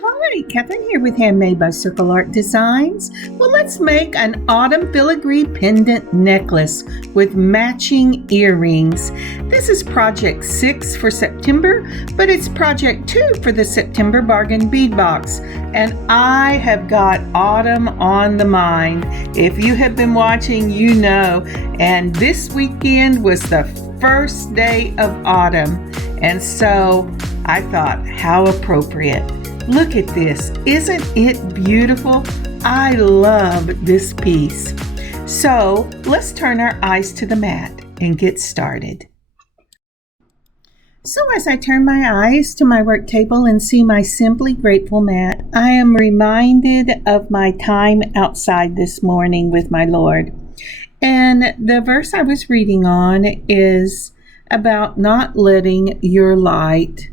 Hi, Kathryn here with Handmade by Circle Art Designs. Well, let's make an autumn filigree pendant necklace with matching earrings. This is project 6 for September, but it's project 2 for the September Bargain Bead Box. And I have got autumn on the mind. If you have been watching, you know. And this weekend was the first day of autumn. And so I thought, how appropriate. Look at this. Isn't it beautiful? I love this piece. So let's turn our eyes to the mat and get started. So as I turn my eyes to my work table and see my Simply Grateful mat, I am reminded of my time outside this morning with my Lord. And the verse I was reading on is about not letting your light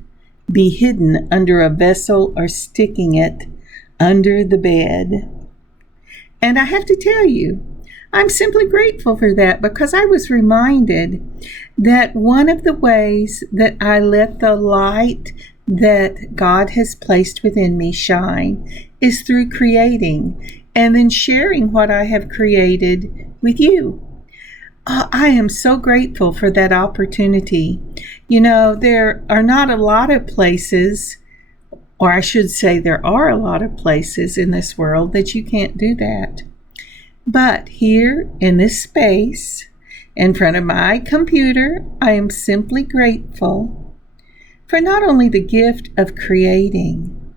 be hidden under a vessel or sticking it under the bed. And I have to tell you, I'm simply grateful for that because I was reminded that one of the ways that I let the light that God has placed within me shine is through creating and then sharing what I have created with you. I am so grateful for that opportunity. You know, there are not a lot of places, or I should say there are a lot of places in this world that you can't do that. But here in this space, in front of my computer, I am simply grateful for not only the gift of creating,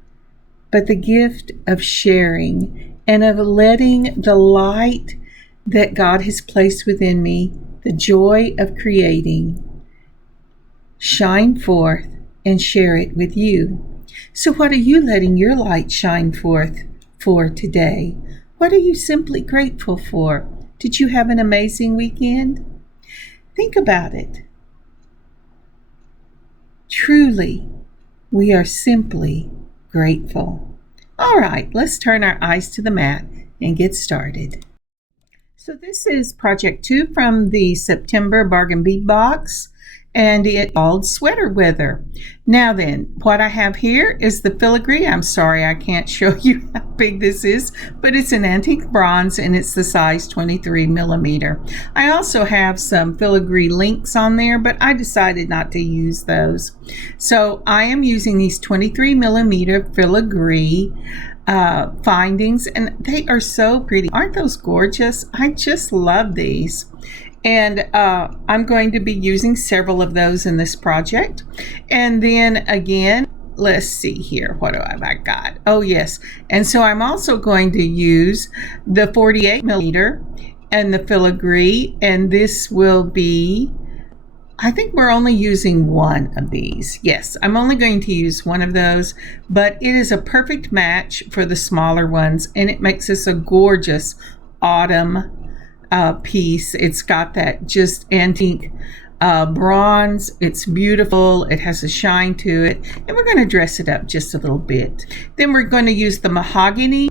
but the gift of sharing and of letting the light that God has placed within me, the joy of creating, shine forth and share it with you. So what are you letting your light shine forth for today? What are you simply grateful for? Did you have an amazing weekend? Think about it. Truly, we are simply grateful. All right, let's turn our eyes to the mat and get started. So this is project 2 from the September Bargain Bead Box, and it's called Sweater Weather. Now then, what I have here is the filigree. I'm sorry I can't show you how big this is, but it's an antique bronze and it's the size 23 millimeter. I also have some filigree links on there, but I decided not to use those. So I am using these 23 millimeter filigree findings, and they are so pretty. Aren't those gorgeous? I just love these. And I'm going to be using several of those in this project. And then again, let's see here. What have I got? Oh, yes. And so I'm also going to use the 48 millimeter and the filigree. And this will be, I think we're only using one of these. Yes, I'm only going to use one of those, but it is a perfect match for the smaller ones. And it makes this a gorgeous autumn piece. It's got that just antique bronze. It's beautiful. It has a shine to it, and we're going to dress it up just a little bit. Then we're going to use the mahogany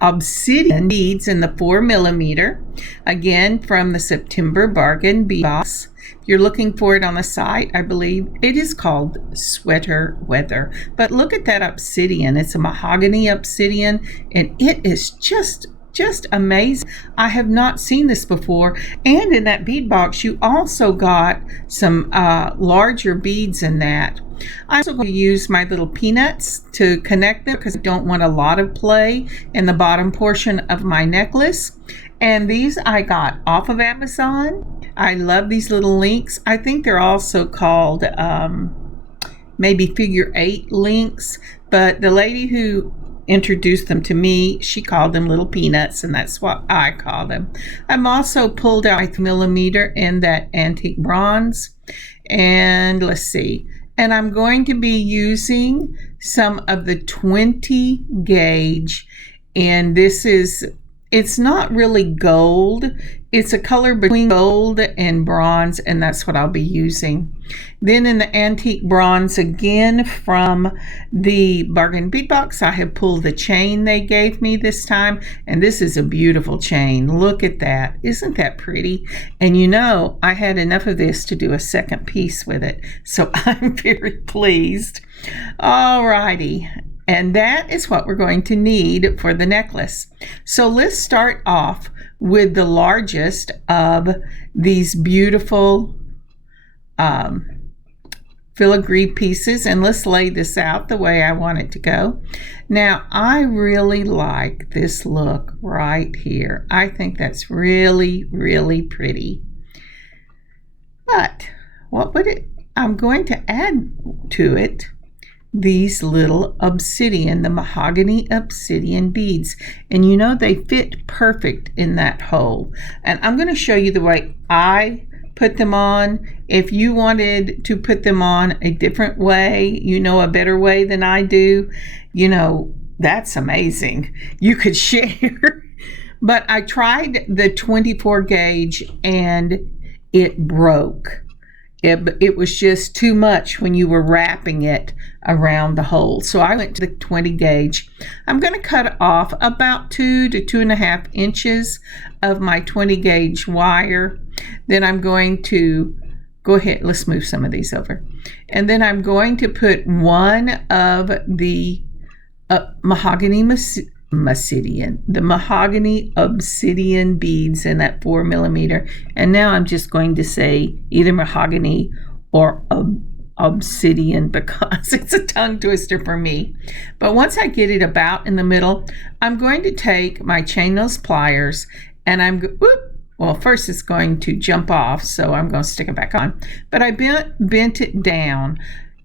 Obsidian beads in the 4 millimeter, again from the September Bargain Bead Box. If you're looking for it on the site, I believe it is called Sweater Weather. But look at that obsidian. It's a mahogany obsidian, and it is just amazing. I have not seen this before. And in that bead box, you also got some larger beads in that. I'm also going to use my little peanuts to connect them because I don't want a lot of play in the bottom portion of my necklace. And these I got off of Amazon. I love these little links. I think they're also called maybe figure 8 links, but the lady who introduced them to me, she called them little peanuts, and that's what I call them. I'm also pulled out my millimeter in that antique bronze, and let's see, and I'm going to be using some of the 20 gauge, and this is, it's not really gold, it's a color between gold and bronze, and that's what I'll be using. Then in the antique bronze, again from the Bargain Bead Box, I have pulled the chain they gave me this time, and this is a beautiful chain. Look at that. Isn't that pretty? And you know, I had enough of this to do a second piece with it, so I'm very pleased. All righty. And that is what we're going to need for the necklace. So let's start off with the largest of these beautiful filigree pieces, and let's lay this out the way I want it to go. Now, I really like this look right here. I think that's really, really pretty. But I'm going to add to it these little obsidian, the mahogany obsidian beads. And you know, they fit perfect in that hole. And I'm going to show you the way I put them on. If you wanted to put them on a different way, you know, a better way than I do, you know, that's amazing. You could share. But I tried the 24 gauge and it broke. It was just too much when you were wrapping it around the hole. So I went to the 20 gauge. I'm going to cut off about 2 to 2.5 inches of my 20 gauge wire. Then I'm going to go ahead. Let's move some of these over. And then I'm going to put one of the mahogany obsidian beads in that 4 millimeter. And now I'm just going to say either mahogany or obsidian because it's a tongue twister for me. But once I get it about in the middle, I'm going to take my chain nose pliers and well, first it's going to jump off, so I'm going to stick it back on. But I bent it down.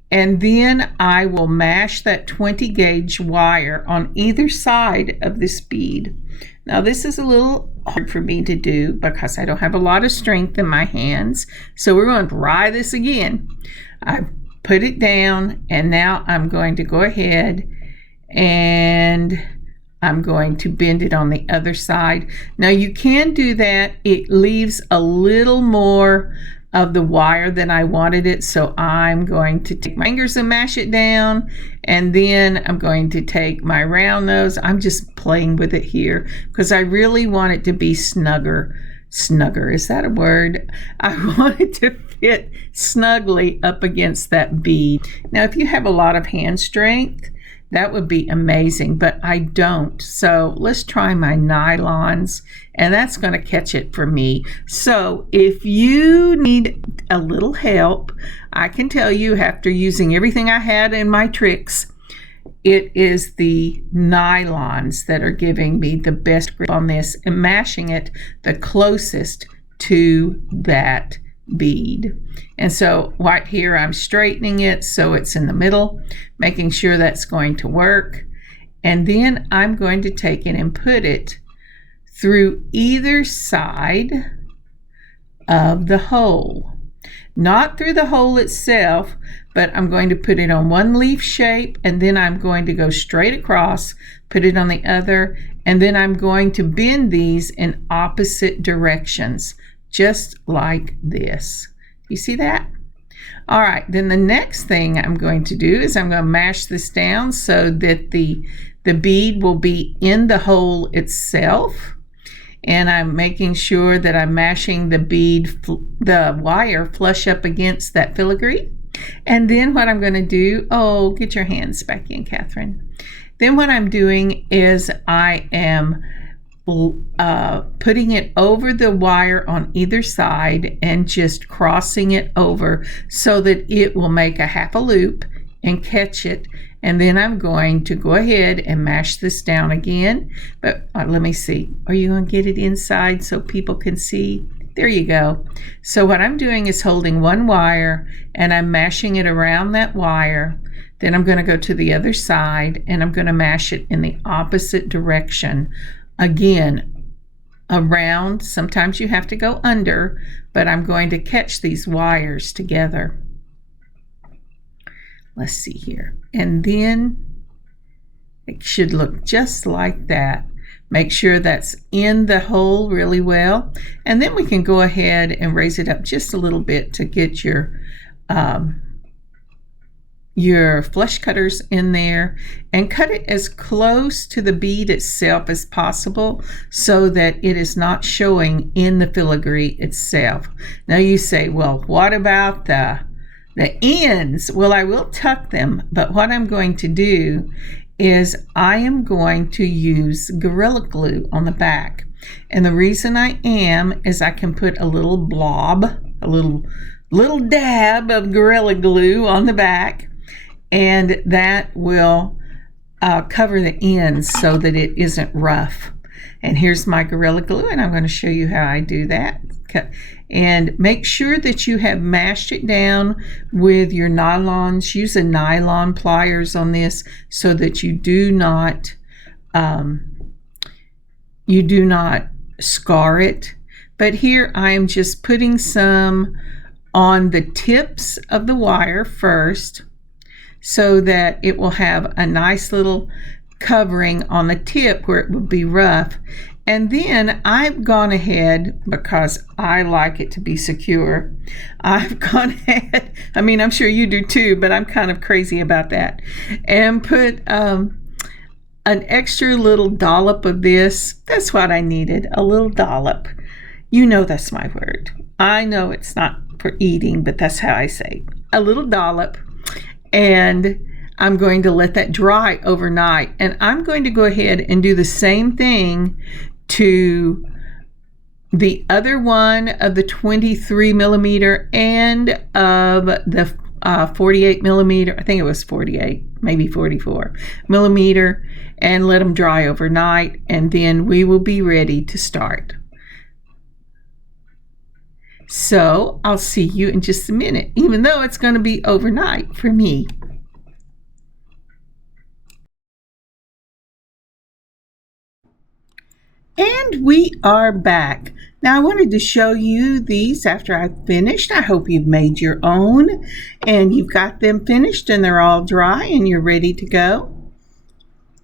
And then I will mash that 20 gauge wire on either side of this bead. Now this is a little hard for me to do because I don't have a lot of strength in my hands. So we're going to try this again. I put it down and now I'm going to go ahead and I'm going to bend it on the other side. Now you can do that. It leaves a little more of the wire than I wanted it, so I'm going to take my fingers and mash it down, and then I'm going to take my round nose. I'm just playing with it here because I really want it to be snugger. Is that a word? I want it to fit snugly up against that bead. Now if you have a lot of hand strength, that would be amazing, but I don't. So let's try my nylons, and that's going to catch it for me. So if you need a little help, I can tell you after using everything I had in my tricks, it is the nylons that are giving me the best grip on this and mashing it the closest to that bead. And so right here I'm straightening it so it's in the middle, making sure that's going to work. And then I'm going to take it and put it through either side of the hole. Not through the hole itself, but I'm going to put it on one leaf shape, and then I'm going to go straight across, put it on the other, and then I'm going to bend these in opposite directions, just like this. You see that? All right, then the next thing I'm going to do is I'm going to mash this down so that the bead will be in the hole itself. And I'm making sure that I'm mashing the wire flush up against that filigree. And then what I'm going to do, get your hands back in, Kathryn. Then what I'm doing is I am putting it over the wire on either side and just crossing it over so that it will make a half a loop and catch it. And then I'm going to go ahead and mash this down again. But let me see. Are you going to get it inside so people can see? There you go. So what I'm doing is holding one wire and I'm mashing it around that wire. Then I'm going to go to the other side and I'm going to mash it in the opposite direction. Again, around. Sometimes you have to go under, but I'm going to catch these wires together. Let's see here. And then it should look just like that. Make sure that's in the hole really well. And then we can go ahead and raise it up just a little bit to get your flush cutters in there and cut it as close to the bead itself as possible so that it is not showing in the filigree itself. Now you say, well, what about the ends? Well, I will tuck them, but what I'm going to do is I am going to use Gorilla Glue on the back. And the reason I am is I can put a little blob, a little dab of Gorilla Glue on the back, and that will cover the ends so that it isn't rough. And here's my Gorilla Glue, and I'm going to show you how I do that. And make sure that you have mashed it down with your nylons. Use a nylon pliers on this so that you do not scar it. But here I am just putting some on the tips of the wire first, so that it will have a nice little covering on the tip where it would be rough. And then I've gone ahead, because I like it to be secure, I've gone ahead, I mean, I'm sure you do too, but I'm kind of crazy about that, and put an extra little dollop of this. That's what I needed, a little dollop. You know that's my word. I know it's not for eating, but that's how I say it. A little dollop. And I'm going to let that dry overnight. And I'm going to go ahead and do the same thing to the other one of the 23 millimeter and of the 48 millimeter. I think it was 48, maybe 44 millimeter, and let them dry overnight. And then we will be ready to start. So I'll see you in just a minute, even though it's going to be overnight for me. And we are back. Now I wanted to show you these after I finished. I hope you've made your own and you've got them finished and they're all dry and you're ready to go.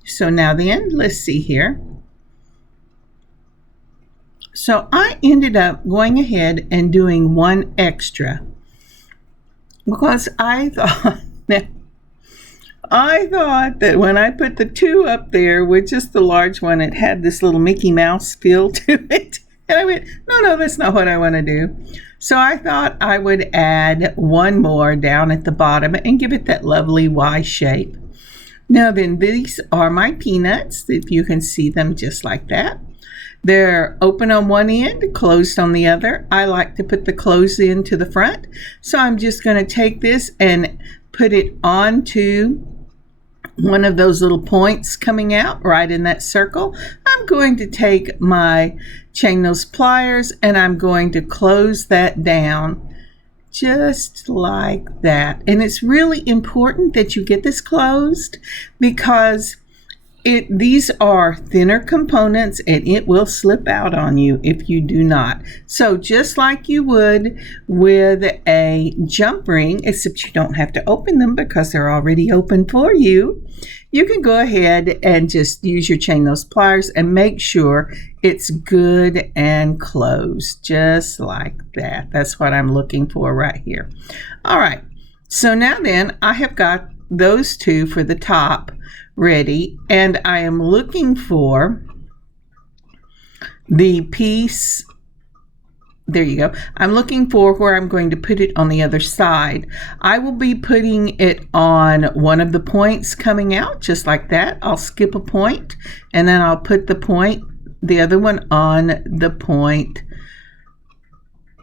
So now then, let's see here. So I ended up going ahead and doing one extra because I thought that when I put the two up there with just the large one, it had this little Mickey Mouse feel to it. And I went, no, that's not what I want to do. So I thought I would add one more down at the bottom and give it that lovely Y shape. Now then, these are my peanuts, if you can see them just like that. They're open on one end, closed on the other. I like to put the closed end to the front. So I'm just going to take this and put it onto one of those little points coming out right in that circle. I'm going to take my chain nose pliers and I'm going to close that down just like that. And it's really important that you get this closed because these are thinner components and it will slip out on you if you do not. So just like you would with a jump ring, except you don't have to open them because they're already open for you, you can go ahead and just use your chain nose pliers and make sure it's good and closed, just like that. That's what I'm looking for right here. All right, so now then I have got those two for the top ready, and I am looking for the piece. There you go. I'm looking for where I'm going to put it on the other side. I will be putting it on one of the points coming out, just like that. I'll skip a point, and then I'll put the other one on the point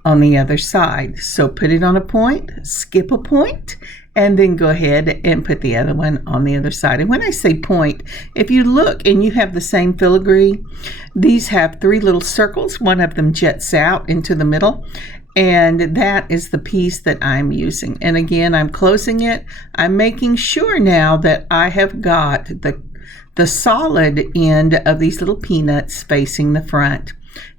on the other side. So put it on a point, skip a point, and then go ahead and put the other one on the other side. And when I say point, if you look and you have the same filigree, these have three little circles. One of them jets out into the middle, and that is the piece that I'm using. And again, I'm closing it. I'm making sure now that I have got the solid end of these little peanuts facing the front.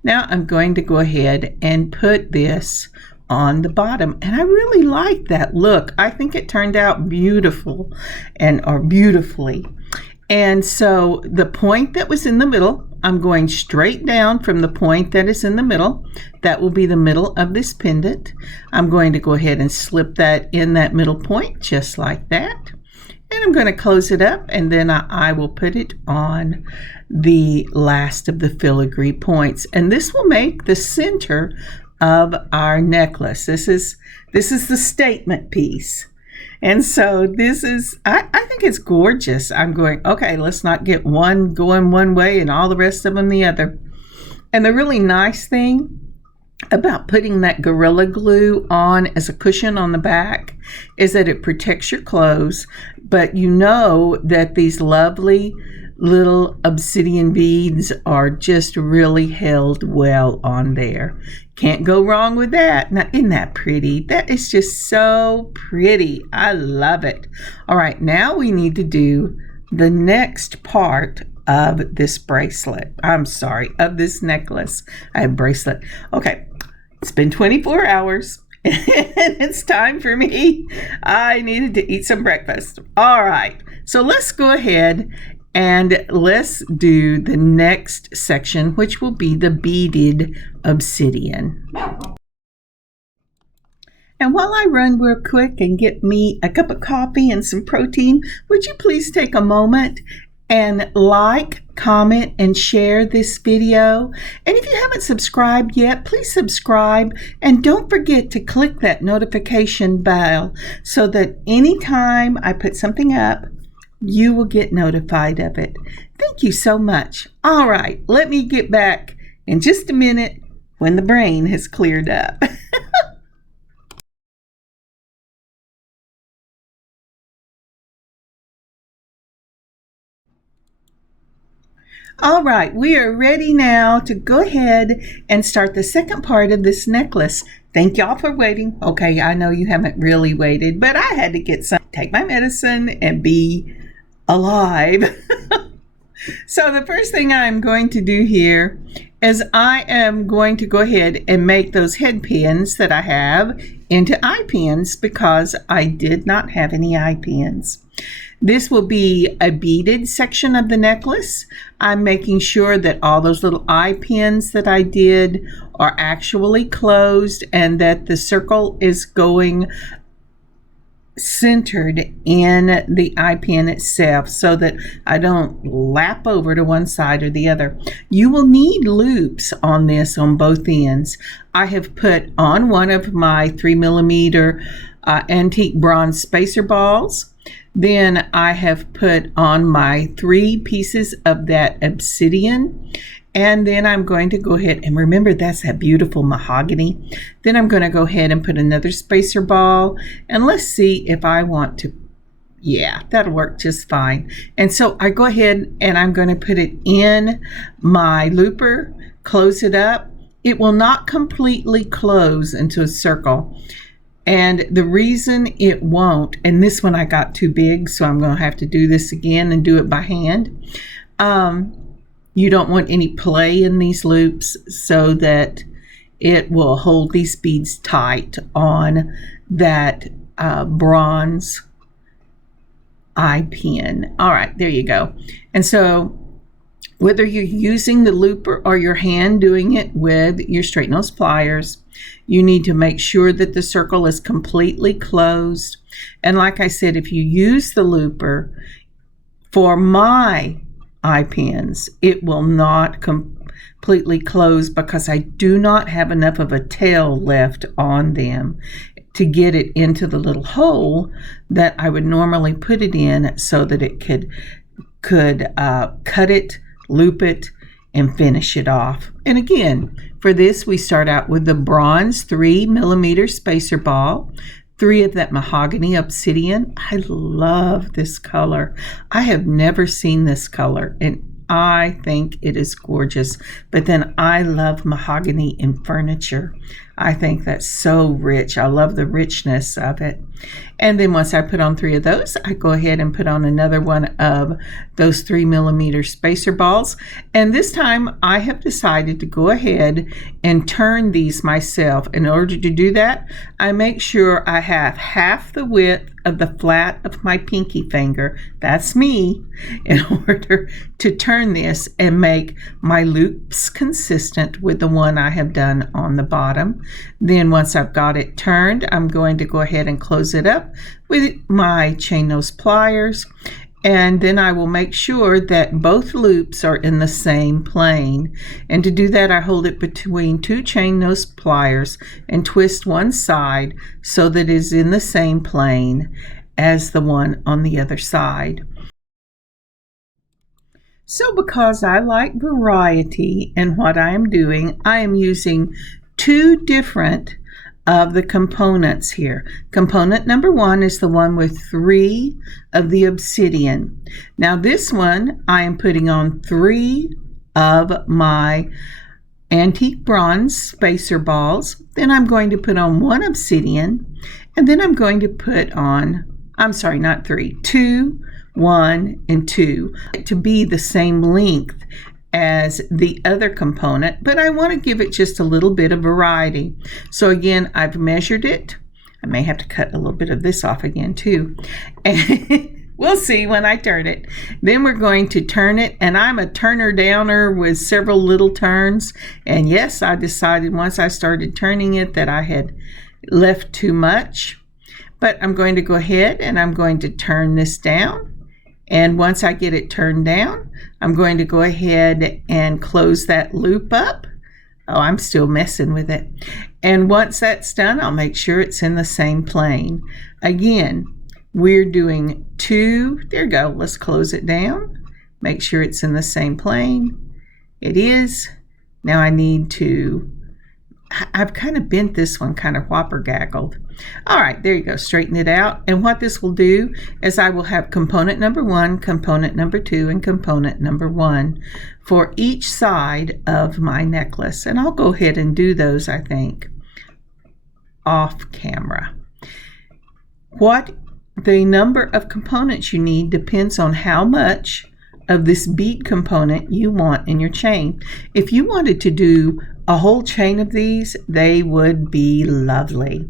Now I'm going to go ahead and put this on the bottom, and I really like that look. I think it turned out beautifully. And so the point that was in the middle, I'm going straight down from the point that is in the middle. That will be the middle of this pendant. I'm going to go ahead and slip that in that middle point just like that. And I'm going to close it up, and then I will put it on the last of the filigree points. And this will make the center of our necklace. This is the statement piece. And so this is, I think it's gorgeous. I'm going, okay, let's not get one going one way and all the rest of them the other. And the really nice thing about putting that Gorilla Glue on as a cushion on the back is that it protects your clothes, but you know that these lovely little obsidian beads are just really held well on there. Can't go wrong with that. Now, isn't that pretty? That is just so pretty. I love it. All right, now we need to do the next part of this bracelet. I'm sorry, of this necklace. I have bracelet. Okay, it's been 24 hours. And it's time for me. I needed to eat some breakfast. All right, so let's go ahead and let's do the next section, which will be the beaded obsidian. And while I run real quick and get me a cup of coffee and some protein, would you please take a moment and like, comment, and share this video. And if you haven't subscribed yet, please subscribe. And don't forget to click that notification bell so that anytime I put something up, you will get notified of it. Thank you so much. All right, let me get back in just a minute when the brain has cleared up. All right, we are ready now to go ahead and start the second part of this necklace. Thank y'all for waiting. Okay, I know you haven't really waited, but I had to take my medicine and be alive. So the first thing I'm going to do here is I am going to go ahead and make those head pins that I have into eye pins because I did not have any eye pins. This will be a beaded section of the necklace. I'm making sure that all those little eye pins that I did are actually closed and that the circle is going centered in the eye pin itself so that I don't lap over to one side or the other. You will need loops on this on both ends. I have put on one of my 3mm antique bronze spacer balls. Then I have put on my 3 pieces of that obsidian. And then I'm going to go ahead and remember that's that beautiful mahogany. Then I'm going to go ahead and put another spacer ball. And let's see if I want to. Yeah, that'll work just fine. And so I go ahead and I'm going to put it in my looper, close it up. It will not completely close into a circle. And the reason it won't, and this one I got too big, so I'm going to have to do this again and do it by hand. You don't want any play in these loops so that it will hold these beads tight on that bronze eye pin. All right, there you go. And so whether you're using the looper or your hand doing it with your straight nose pliers, you need to make sure that the circle is completely closed. And like I said, if you use the looper for my eye pins, it will not completely close because I do not have enough of a tail left on them to get it into the little hole that I would normally put it in so that it could cut it, loop it, and finish it off. And again, for this we start out with the bronze 3mm spacer ball, 3 of that mahogany obsidian. I love this color. I have never seen this color and I think it is gorgeous. But then I love mahogany in furniture. I think that's so rich. I love the richness of it. And then once I put on 3 of those, I go ahead and put on another one of those 3mm spacer balls. And this time I have decided to go ahead and turn these myself. In order to do that, I make sure I have half the width of the flat of my pinky finger. That's me, in order to turn this and make my loops consistent with the one I have done on the bottom. Then once I've got it turned, I'm going to go ahead and close it up with my chain nose pliers, and then I will make sure that both loops are in the same plane. And to do that, I hold it between 2 chain nose pliers and twist one side so that it is in the same plane. as the one on the other side. So because I like variety in what I am doing, I am using two different of the components here. Component number one is the one with 3 of the obsidian. Now this one I am putting on 3 of my antique bronze spacer balls. Then I'm going to put on 1 obsidian, and then I'm going to put on, I'm sorry, not 3, 2, 1, and 2 to be the same length as the other component, but I want to give it just a little bit of variety. So again, I've measured it. I may have to cut a little bit of this off again too. And we'll see when I turn it. Then we're going to turn it, and I'm a turner downer with several little turns. And yes, I decided once I started turning it that I had left too much. But I'm going to go ahead and I'm going to turn this down. And once I get it turned down, I'm going to go ahead and close that loop up. Oh, I'm still messing with it. And once that's done, I'll make sure it's in the same plane. Again, we're doing 2. There you go. Let's close it down. Make sure it's in the same plane. It is. Now I need to, I've kind of bent this one, kind of whopper gaggled. All right, there you go, straighten it out. And what this will do is I will have component number 1, component number 2, and component number 1 for each side of my necklace. And I'll go ahead and do those, I think, off camera. What the number of components you need depends on how much of this bead component you want in your chain. If you wanted to do a whole chain of these, they would be lovely.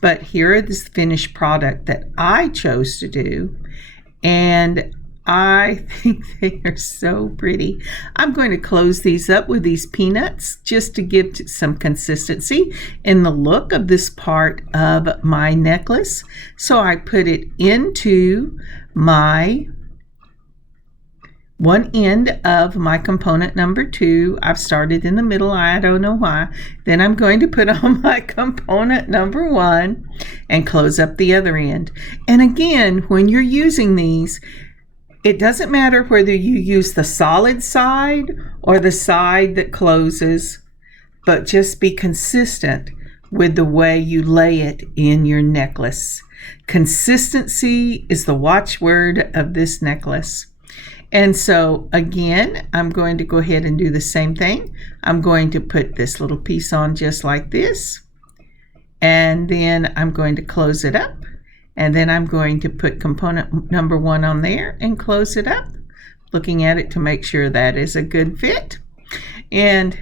But here is the finished product that I chose to do, and I think they are so pretty. I'm going to close these up with these peanuts just to give some consistency in the look of this part of my necklace. So I put it into my one end of my component number 2. I've started in the middle, I don't know why. Then I'm going to put on my component number 1 and close up the other end. And again, when you're using these, it doesn't matter whether you use the solid side or the side that closes, but just be consistent with the way you lay it in your necklace. Consistency is the watchword of this necklace. And so again, I'm going to go ahead and do the same thing. I'm going to put this little piece on just like this, and then I'm going to close it up, and then I'm going to put component number 1 on there and close it up, looking at it to make sure that is a good fit. And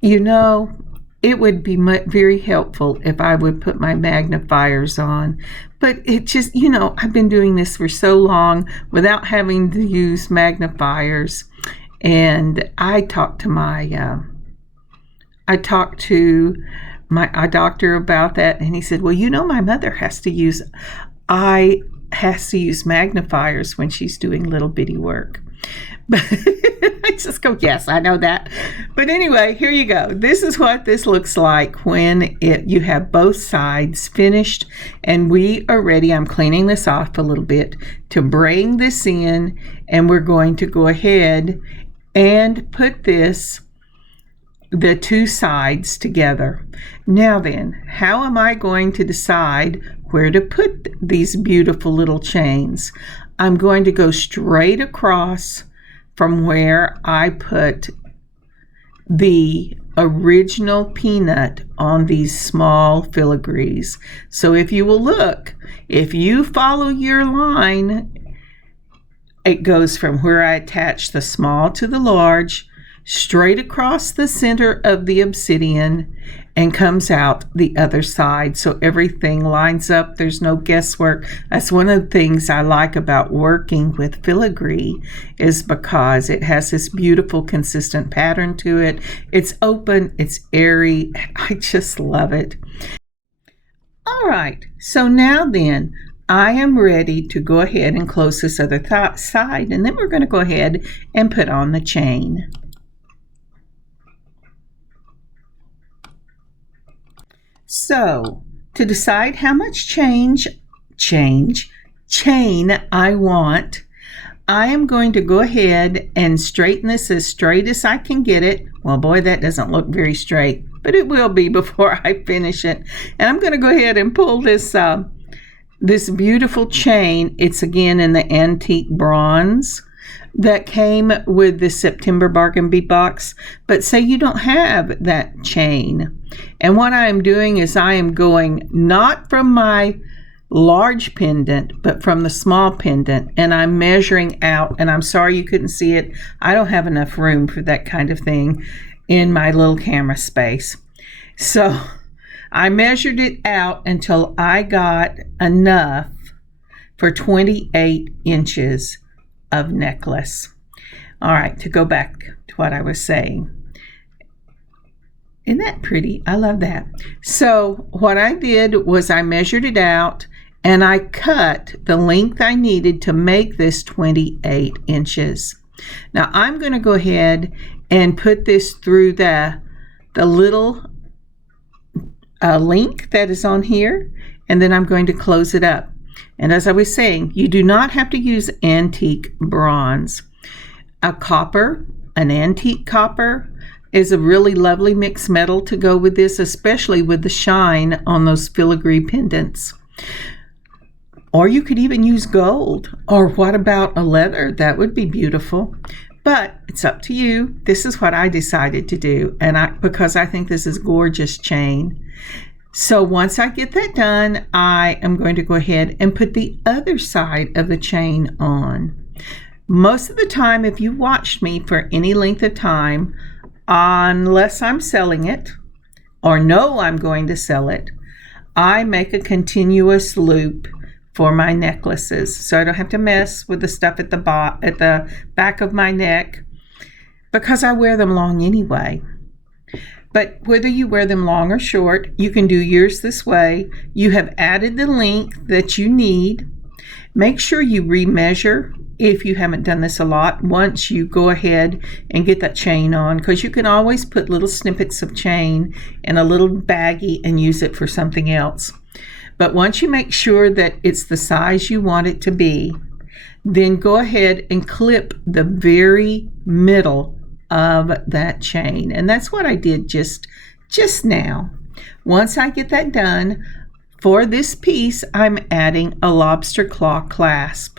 you know, it would be very helpful if I would put my magnifiers on, but it just, you know, I've been doing this for so long without having to use magnifiers. And I talked to my doctor about that, and he said, well, you know, my mother has to use magnifiers when she's doing little bitty work. But I just go, yes, I know that. But anyway, here you go. This is what this looks like when you have both sides finished, and we are ready. I'm cleaning this off a little bit to bring this in, and we're going to go ahead and put the 2 sides together. Now then, how am I going to decide where to put these beautiful little chains? I'm going to go straight across from where I put the original peanut on these small filigrees. So if you will look, if you follow your line, it goes from where I attach the small to the large, straight across the center of the obsidian, and comes out the other side. So everything lines up. There's no guesswork. That's one of the things I like about working with filigree, is because it has this beautiful consistent pattern to it. It's open, it's airy. I just love it. All right, so now then, I am ready to go ahead and close this other side, and then we're going to go ahead and put on the chain. So, to decide how much chain chain I want. I am going to go ahead and straighten this as straight as I can get it. Well, boy, that doesn't look very straight, but it will be before I finish it. And I'm going to go ahead and pull this this beautiful chain. It's again in the antique bronze that came with the September Bargain Bead Box. But say you don't have that chain. And what I am doing is I am going not from my large pendant, but from the small pendant, and I'm measuring out, and I'm sorry you couldn't see it. I don't have enough room for that kind of thing in my little camera space. So I measured it out until I got enough for 28 inches of necklace. All right, to go back to what I was saying. Isn't that pretty? I love that. So what I did was I measured it out and I cut the length I needed to make this 28 inches. Now I'm going to go ahead and put this through the little link that is on here, and then I'm going to close it up. And as I was saying, you do not have to use antique bronze. A copper, an antique copper, is a really lovely mixed metal to go with this, especially with the shine on those filigree pendants. Or you could even use gold. Or what about a leather? That would be beautiful. But it's up to you. This is what I decided to do, and because I think this is gorgeous chain. So once I get that done, I am going to go ahead and put the other side of the chain on. Most of the time, if you watched me for any length of time, unless I'm selling it or know I'm going to sell it, I make a continuous loop for my necklaces, so I don't have to mess with the stuff at the back of my neck, because I wear them long anyway. But whether you wear them long or short, you can do yours this way. You have added the length that you need. Make sure you remeasure if you haven't done this a lot once you go ahead and get that chain on, because you can always put little snippets of chain in a little baggie and use it for something else. But once you make sure that it's the size you want it to be, then go ahead and clip the very middle of that chain. And that's what I did just now. Once I get that done, for this piece, I'm adding a lobster claw clasp.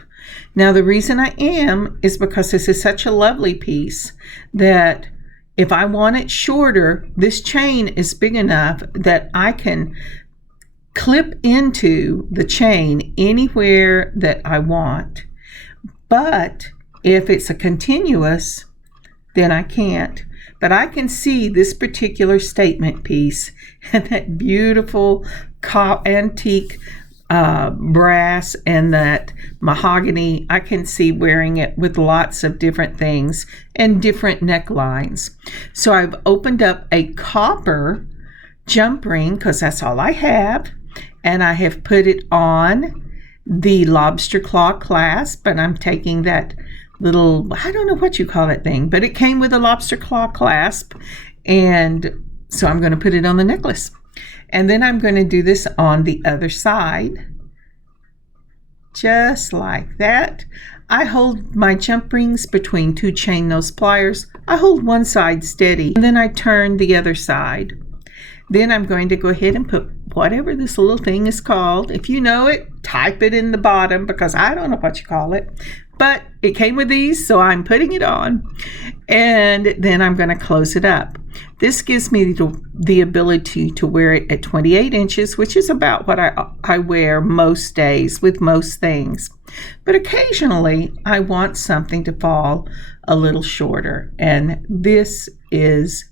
Now, the reason I am is because this is such a lovely piece that if I want it shorter, this chain is big enough that I can clip into the chain anywhere that I want. But if it's a continuous, then I can't. But I can see this particular statement piece and that beautiful antique brass and that mahogany. I can see wearing it with lots of different things and different necklines. So I've opened up a copper jump ring, because that's all I have, and I have put it on the lobster claw clasp, and I'm taking that little, I don't know what you call that thing, but it came with a lobster claw clasp, and so I'm going to put it on the necklace. And then I'm going to do this on the other side, just like that. I hold my jump rings between two chain nose pliers. I hold one side steady, and then I turn the other side. Then I'm going to go ahead and put whatever this little thing is called. If you know it, type it in the bottom, because I don't know what you call it. But it came with these, so I'm putting it on. And then I'm going to close it up. This gives me the ability to wear it at 28 inches, which is about what I wear most days with most things. But occasionally, I want something to fall a little shorter. And this is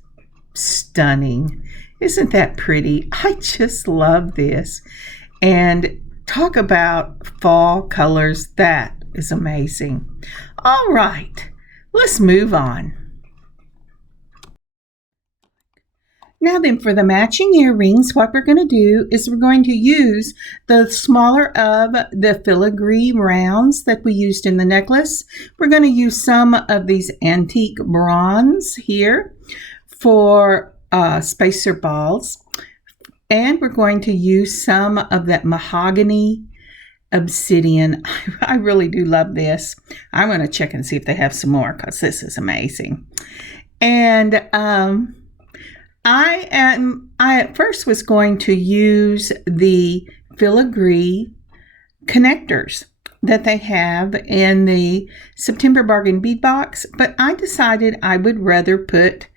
stunning. Isn't that pretty? I just love this. And talk about fall colors. That is amazing. All right, let's move on. Now then, for the matching earrings, what we're going to do is we're going to use the smaller of the filigree rounds that we used in the necklace. We're going to use some of these antique bronze here for spacer balls. And we're going to use some of that mahogany Obsidian. I really do love this. I'm going to check and see if they have some more because this is amazing. And I at first was going to use the Filigree connectors that they have in the September Bargain Bead Box, but I decided I would rather put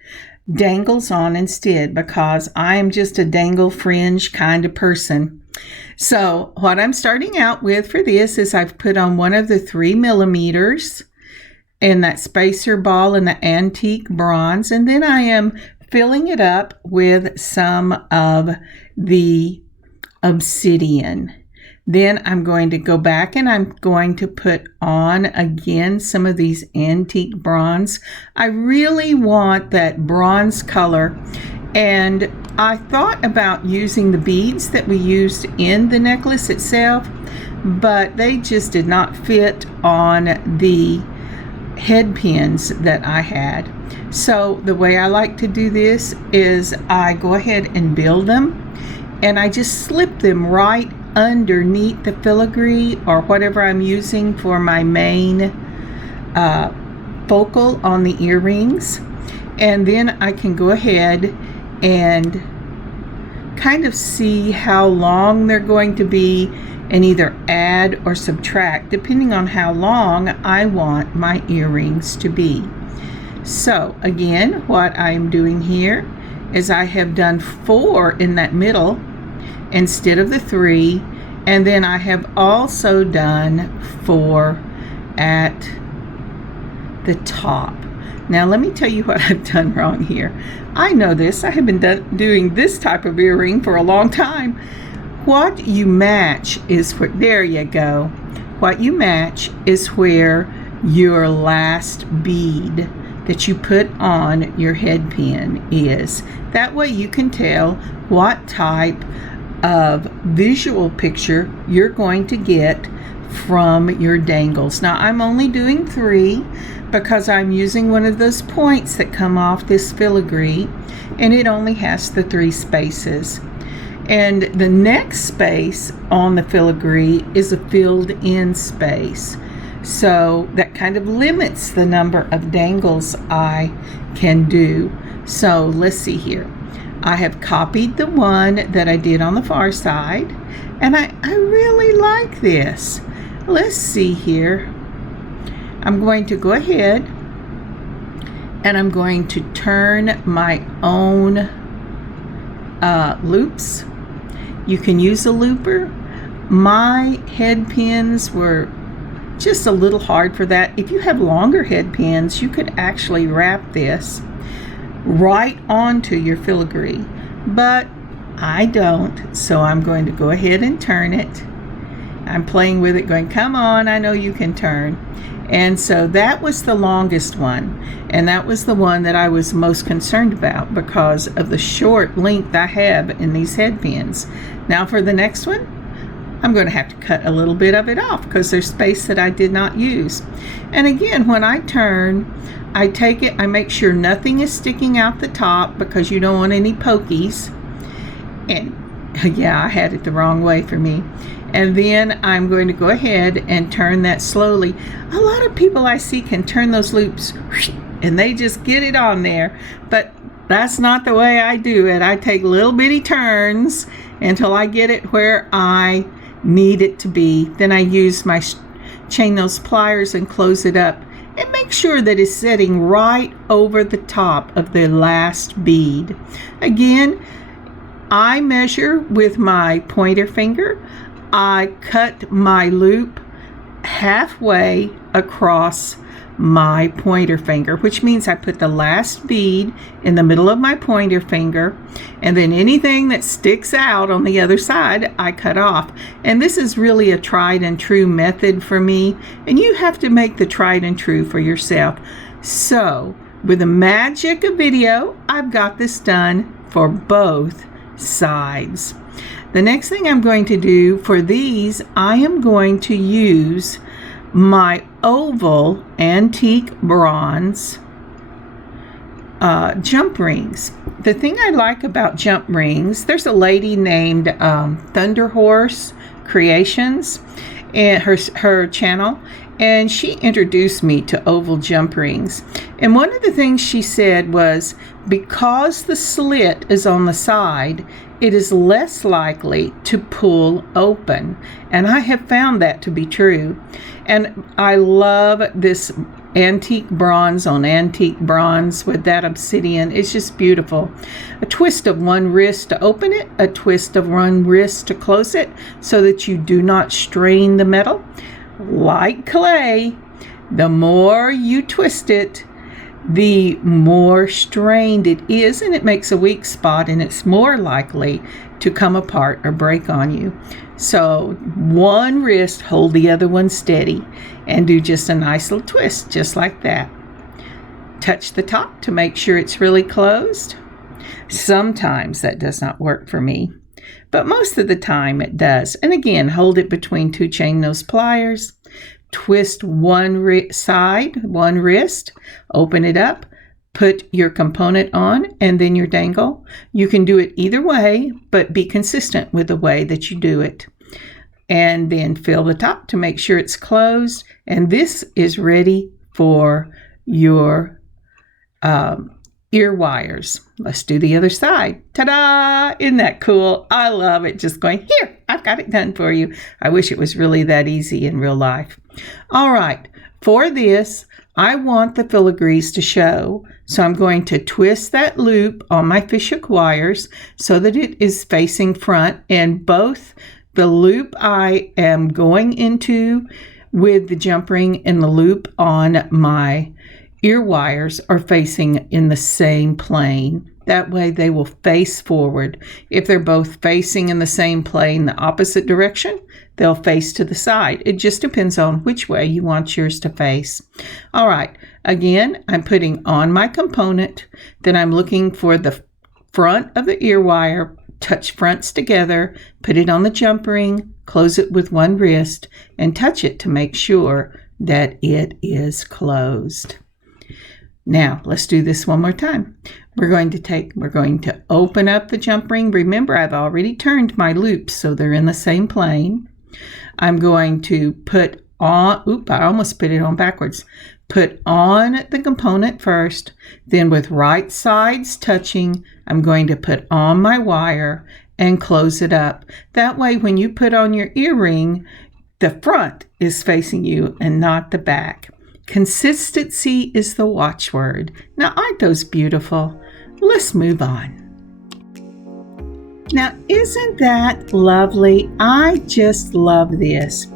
dangles on instead because I am just a dangle fringe kind of person. So what I'm starting out with for this is I've put on one of the 3mm in that spacer ball in the antique bronze, and then I am filling it up with some of the Obsidian. Then I'm going to go back and I'm going to put on again some of these antique bronze. I really want that bronze color, and I thought about using the beads that we used in the necklace itself, but they just did not fit on the head pins that I had. So the way I like to do this is I go ahead and build them, and I just slip them right underneath the filigree or whatever I'm using for my main focal on the earrings. And then I can go ahead and kind of see how long they're going to be and either add or subtract depending on how long I want my earrings to be. So again, what I am doing here is I have done 4 in that middle instead of the 3, and then I have also done 4 at the top. Now let me tell you what I've done wrong here. I know this. I have been doing this type of earring for a long time. What you match is where, there you go. What you match is where your last bead that you put on your head pin is. That way you can tell what type of visual picture you're going to get from your dangles. Now I'm only doing 3 because I'm using one of those points that come off this filigree, and it only has the 3 spaces. And the next space on the filigree is a filled in space. So that kind of limits the number of dangles I can do. So let's see here. I have copied the one that I did on the far side, and I really like this. Let's see here. I'm going to go ahead and I'm going to turn my own loops. You can use a looper. My head pins were just a little hard for that. If you have longer head pins, you could actually wrap this right onto your filigree, but I don't, so I'm going to go ahead and turn it. I'm playing with it going, come on, I know you can turn. And so that was the longest one, and that was the one that I was most concerned about because of the short length I have in these head pins. Now for the next one, I'm going to have to cut a little bit of it off because there's space that I did not use. And again, when I turn, I take it, I make sure nothing is sticking out the top because you don't want any pokies. And yeah, I had it the wrong way for me. And then I'm going to go ahead and turn that slowly. A lot of people I see can turn those loops and they just get it on there, but that's not the way I do it. I take little bitty turns until I get it where I need it to be. Then I use my chain nose pliers and close it up and make sure that it's sitting right over the top of the last bead. Again, I measure with my pointer finger. I cut my loop halfway across my pointer finger, which means I put the last bead in the middle of my pointer finger, and then anything that sticks out on the other side I cut off. And this is really a tried and true method for me, and you have to make the tried and true for yourself. So with the magic of video, I've got this done for both sides. The next thing I'm going to do for these, I am going to use my oval antique bronze jump rings. The thing I like about jump rings, there's a lady named Thunder Horse Creations, and her channel, and she introduced me to oval jump rings. And one of the things she said was, because the slit is on the side, it is less likely to pull open. And I have found that to be true. And I love this antique bronze on antique bronze with that obsidian. It's just beautiful. A twist of one wrist to open it, a twist of one wrist to close it, so that you do not strain the metal. Like clay, the more you twist it, the more strained it is, and it makes a weak spot, and it's more likely to come apart or break on you. So one wrist, hold the other one steady, and do just a nice little twist, just like that. Touch the top to make sure it's really closed. Sometimes that does not work for me, but most of the time it does. And again, hold it between two chain nose pliers. Twist one side, one wrist, open it up, put your component on, and then your dangle. You can do it either way, but be consistent with the way that you do it. And then fill the top to make sure it's closed. And this is ready for your ear wires. Let's do the other side. Ta-da! Isn't that cool? I love it. Just going, here, I've got it done for you. I wish it was really that easy in real life. All right, for this, I want the filigrees to show. So I'm going to twist that loop on my fishhook wires so that it is facing front, and both the loop I am going into with the jump ring and the loop on my ear wires are facing in the same plane. That way they will face forward. If they're both facing in the same plane, the opposite direction, they'll face to the side. It just depends on which way you want yours to face. All right, again, I'm putting on my component, then I'm looking for the front of the ear wire, touch fronts together, put it on the jump ring, close it with one wrist, and touch it to make sure that it is closed. Now, let's do this one more time. We're going to open up the jump ring. Remember, I've already turned my loops so they're in the same plane. I'm going to put on, I almost put it on backwards. Put on the component first, then with right sides touching, I'm going to put on my wire and close it up. That way, when you put on your earring, the front is facing you and not the back. Consistency is the watchword. Now, aren't those beautiful? Let's move on. Now, isn't that lovely? I just love this.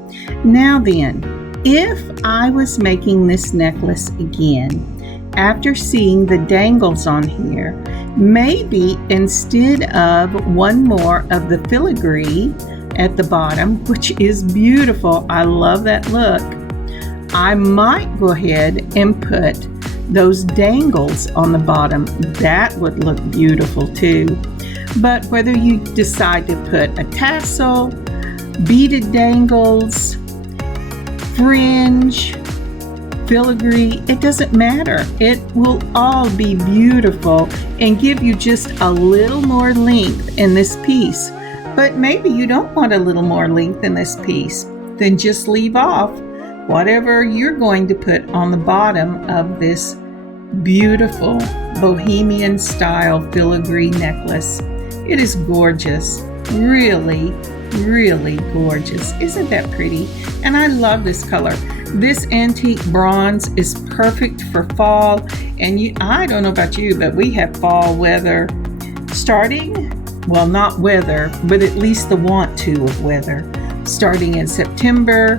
Now then, if I was making this necklace again, after seeing the dangles on here, maybe instead of one more of the filigree at the bottom, which is beautiful, I love that look, I might go ahead and put those dangles on the bottom. That would look beautiful too. But whether you decide to put a tassel, beaded dangles, fringe, filigree, it doesn't matter. It will all be beautiful and give you just a little more length in this piece. But maybe you don't want a little more length in this piece. Then just leave off whatever you're going to put on the bottom of this beautiful bohemian style filigree necklace. It is gorgeous, really, really gorgeous. Isn't that pretty? And I love this color. This antique bronze is perfect for fall. And I don't know about you, but we have fall weather starting, well, not weather, but at least the want to of weather, starting in September,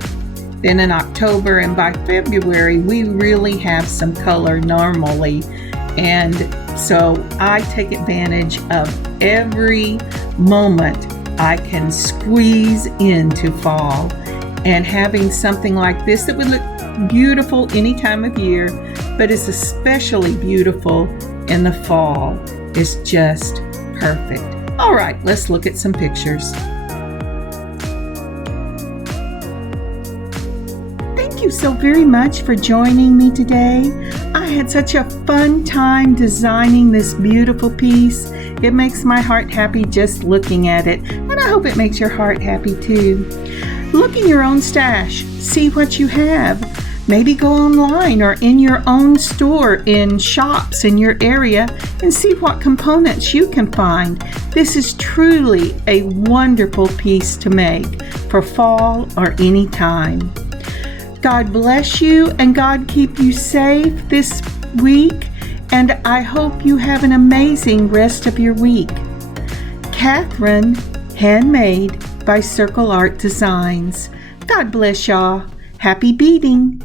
then in October, and by February, we really have some color normally. And so I take advantage of every moment I can squeeze into fall. And having something like this that would look beautiful any time of year, but is especially beautiful in the fall, is just perfect. All right, let's look at some pictures. Thank you so very much for joining me today. I had such a fun time designing this beautiful piece. It makes my heart happy just looking at it, and I hope it makes your heart happy too. Look in your own stash, see what you have. Maybe go online or in your own store in shops in your area and see what components you can find. This is truly a wonderful piece to make for fall or any time. God bless you and God keep you safe this week, and I hope you have an amazing rest of your week. Kathryn, Handmade by Circle Art Designs. God bless y'all. Happy beading!